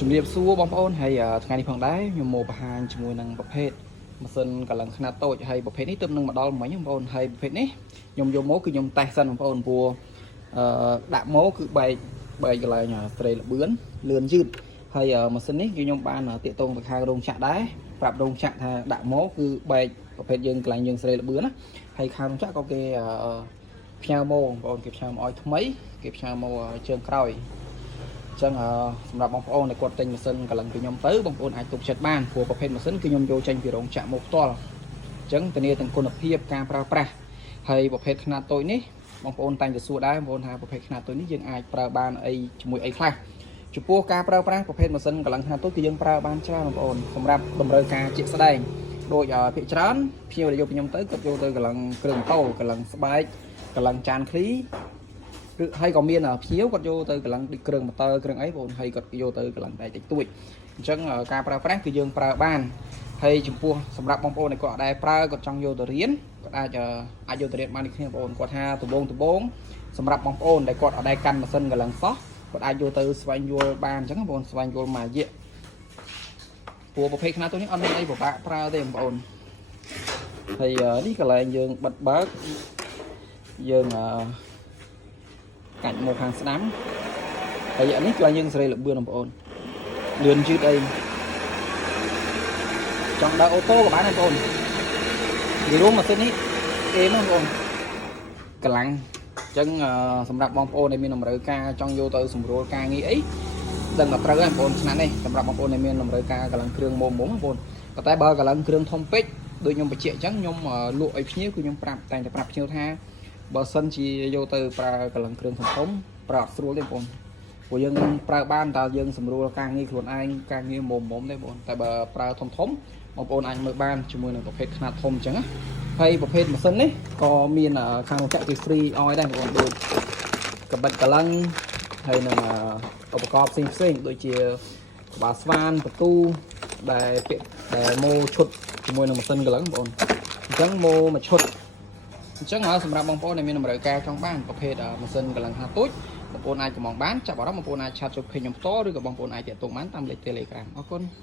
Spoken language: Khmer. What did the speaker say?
ជំរាបសួរបងប្អូនហើយថ្ងៃនេះផងដែរខ្ញុំមកបង្ហាញជាមួយនឹងប្រភេទម៉ាស៊ីនកម្លាំងខ្នាតតូចហើយប្រភេទនេះទើបនឹងមកដល់មិញបងប្អូនហើយប្រភេទនេះខ្ញុំយកមកគឺខ្ញុំតេស្តសិនបងប្អូនព្រោះដាក់មកគឺបែកកន្លែងស្រេលបឿនលឿនយឺតហើយម៉ាស៊ីននេះគឺខ្ញុំបានតាក់ទងទៅខាងរោងចក្រដែរប្រាប់រោងចក្រថាដាក់មកគឺបែកប្រភេទយើងកន្លែងយើងស្រេលបឿនណាហើយខាងរោងចក្រក៏គេផ្ញើមកបងប្អូនគេផ្ញើមកឲ្យថ្មីគេផ្ញើមកជើងក្រោយចឹងសម្រាប់បងប្អូនដែលគាត់ទិញម៉ាស៊ីនកម្លាំងពីខ្ញុំទៅបងប្អូនអាចទុកចិត្តបានព្រោះប្រភេទម៉ាស៊ីនគឺខ្ញុំយកចេញពីរោងចក្រមកផ្ទាល់ចឹងធានាទាំងគុណភាពការប្រើប្រាស់ហើយប្រភេទខ្នាតតូចនេះបងប្អូនតែងតែសួរដែរបងប្អូនថាប្រភេទខ្នាតតូចនេះយើងអាចប្រើបានអីជាមួយអីខ្លះចំពោះការប្រើប្រាស់ប្រភេទម៉ាស៊ីនកម្លាំងខ្នាតតូចគឺយើងប្រើបានច្រើនបងប្អូនសម្រាប់តម្រូវការជាក់ស្ដែងដូចភាគច្រើនភ្ញៀវដែលយកពីខ្ញុំទៅគាត់យកទៅកម្លាំងគ្រឿងម៉ូតូកម្លាំងស្បែកកម្លាំងចានឃ្លីឬហើយក៏មានភ្ញៀវគាត់យកទៅកម្លាំងដូចគ្រឿងម៉ូទ័រគ្រឿងអីបងហើយគាត់យកទៅកម្លាំងតែតិចតួចអញ្ចឹងការប្រើប្រាស់គឺយើងប្រើបានហើយចំពោះសម្រាប់បងប្អូនដែលគាត់អត់ដែរប្រើគាត់ចង់យកទៅរៀនគាត់អាចយកទៅរៀនបានដូចគ្នាបងប្អូនគាត់ថាដំបងសម្រាប់បងប្អូនដែលគាត់អត់ដែរកាន់ម៉ាស៊ីនកម្លាំងសោះគាត់អាចយកទៅស្វែងយល់បានអញ្ចឹងបងប្អូនស្វែងយល់មួយរយៈព្រោះប្រភេទខ្នាតតូចនេះអត់មានអីពិបាកប្រើទេបងប្អូនហើយនេះកន្លែងយើងបិទបើកយើងកាច់មកខាងស្ដាំហើយអានេះគឺយើងសេរីលបឿនបងប្អូនលឿនយឺតអីចង់ដើរអូតូក៏បានដែរបងប្អូននិយាយរួមម៉ាស៊ីននេះអេមបងប្អូនកម្លាំងអញ្ចឹងសម្រាប់បងប្អូនដែលមានតម្រូវការចង់យកទៅសម្រួលការងារអីដឹងតែត្រូវហើយបងប្អូនឆ្នាំនេះសម្រាប់បងប្អូនដែលមានតម្រូវការកម្លាំងគ្រឿងមុំបងប្អូនប៉ុន្តែបើកម្លាំងគ្រឿងធំពេកដូចខ្ញុំបញ្ជាក់អញ្ចឹងខ្ញុំលក់ឲ្យភ្ញៀវគឺខ្ញុំតែងតែប្រាប់ភ្ញៀវថាបើសិនជាយកទៅប្រើកម្លាំងគ្រឿងធំប្រើអត់ស្រួលទេបងប្អូនព្រោះយើងប្រើបានតែយើងសម្រួលការងារខ្លួនឯងការងារមុំទេបងប្អូនតែបើប្រើធំបងប្អូនអាចមើលបានជាមួយនឹងប្រភេទខ្នាតធំអញ្ចឹងណាហើយប្រភេទម៉ាស៊ីននេះក៏មានខាងរោងចក្រគេ free ឲ្យដែរបងប្អូនដូចកបិតកលឹងហើយនឹងឧបករណ៍ផ្សេងដូចជាក្បាលស្វានបន្ទូដែលម៉ូឈុតជាមួយនឹងម៉ាស៊ីនកលឹងបងប្អូនអញ្ចឹងម៉ូមួយឈុតអញ្ចឹងសម្រាប់បងប្អូនដែលមានតម្រូវការចង់បានប្រភេទម៉ាស៊ីនកម្លាំងខ្នាតតូចបងប្អូនអាចកំងបានចាប់អារម្មណ៍បងប្អូនអាចឆាតជួបខ្ញុំផ្ទាល់ឬក៏បងប្អូនអាចទាក់ទងបានតាមលេខ Telegram អរគុណ